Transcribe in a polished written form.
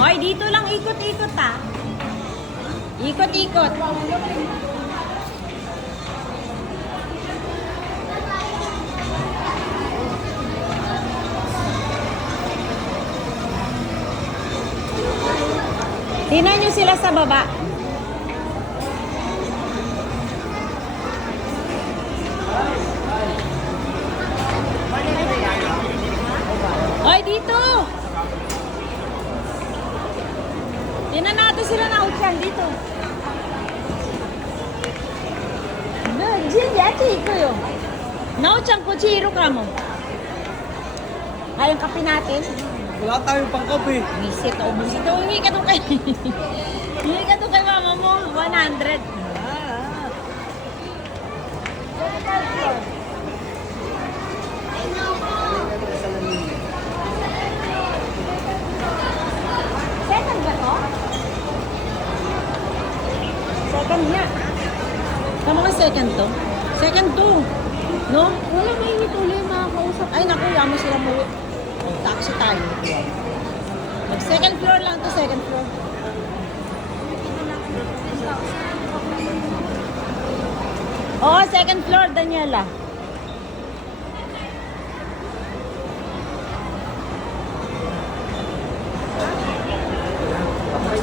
Hoy, dito lang ikot-ikot ha. Ikot-ikot. Tingnan nyo sila sa baba. Hoy, dito! Tingnan natin sila na utyan dito. Diyan, dito iko yun. Nauchan ko, chiro ka mo. Ay, ang kape natin. Wala tayong pangkape. Visit o busit. Humingi ka doon kay... Humingi ka doon kay mama mo. 100. Second ba to? Second niya. Tama nga second to? Second to. No? Wala mainit ulit makakausap. Ay, naku, yamo sila mo. Taxi tayo. Mag second floor lang to, second floor. Oo, second floor, Daniela.